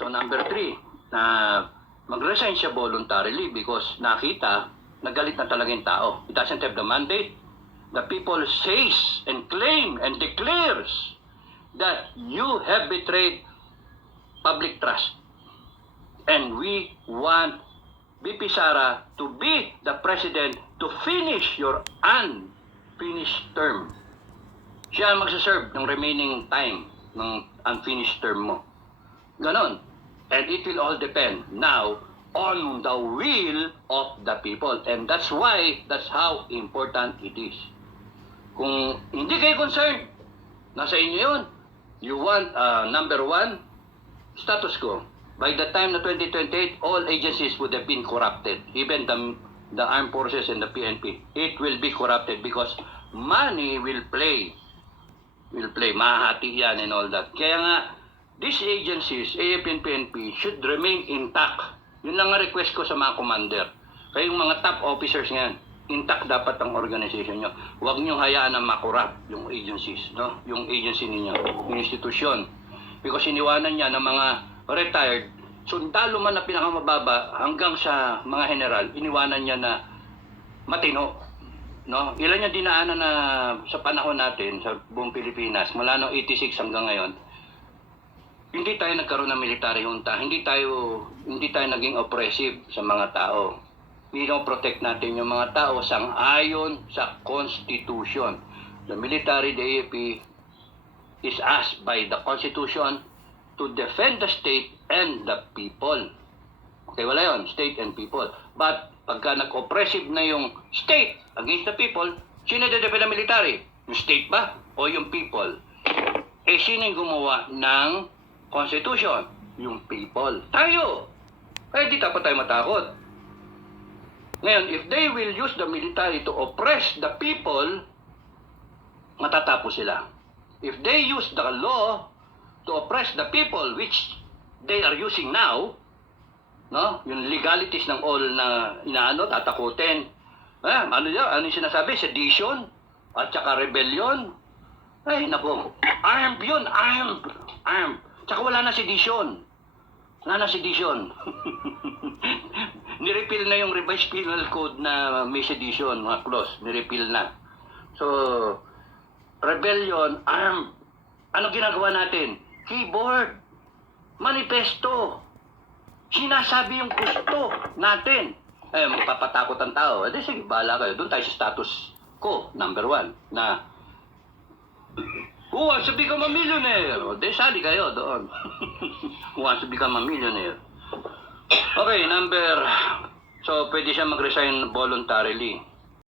So number 3, na mag-resign siya voluntarily because nakita, nagalit na talaga yung tao. It doesn't have the mandate. The people says and claim and declares that you have betrayed public trust. And we want BP Sara to be the president to finish your unfinished term. Siya ang magsaserve ng remaining time ng unfinished term mo. Ganon. And it will all depend now on the will of the people. And that's how important it is. Kung hindi kayo concerned, nasa inyo yun. You want, number 1, status quo. By the time na 2028, all agencies would have been corrupted. Even the armed forces and the PNP. It will be corrupted because money will play. Mahahati yan and all that. Kaya nga, these agencies, AFP and PNP, should remain intact. Yun lang ang request ko sa mga commander. Kayong mga top officers ngayon, intact dapat ang organization nyo. Huwag nyo hayaan na makorrupt yung agencies, no? Yung agency ninyo, yung institusyon. Because iniwanan niya ng mga retired, sundalo man na pinakamababa hanggang sa mga general, iniwanan niya na matino. No? Ilan niya dinaanan na sa panahon natin, sa buong Pilipinas, mula noong 86 hanggang ngayon, hindi tayo nagkaroon ng military junta, hindi tayo naging oppressive sa mga tao. Pino-protect natin yung mga tao sang-ayon sa Constitution. The military, the AFP, is asked by the Constitution to defend the state and the people. Okay, wala yun, state and people. But pagka nag-oppressive na yung state against the people, sino de-defend ng military? Yung state ba? O yung people? Eh, sino yung gumawa ng Constitution? Yung people. Tayo! Kaya di dapat tayo matakot. Ngayon, if they will use the military to oppress the people, matatapos sila. If they use the law to oppress the people, which they are using now, no? Yung legalities ng all na inaano, tatakutin. Ano yun? Ano yung sinasabi? Sedition? At saka rebellion? Ay, naku. Armed yun, armed. Tsaka wala na sedition. Wala na sedition. Nirepeal na yung revised penal code na may sedition, mga clause. Nirepeal na. So, rebellion, armed. Ano ginagawa natin? Keyboard. Manifesto. Sinasabi yung gusto natin. Eh, mapapatakot ang tao. Eh, sige, bahala kayo. Doon tayo sa status ko, number 1, na who wants to become a millionaire? O, de, sali kayo doon. Who wants to become a millionaire? Okay, so, pwede siya mag-resign voluntarily.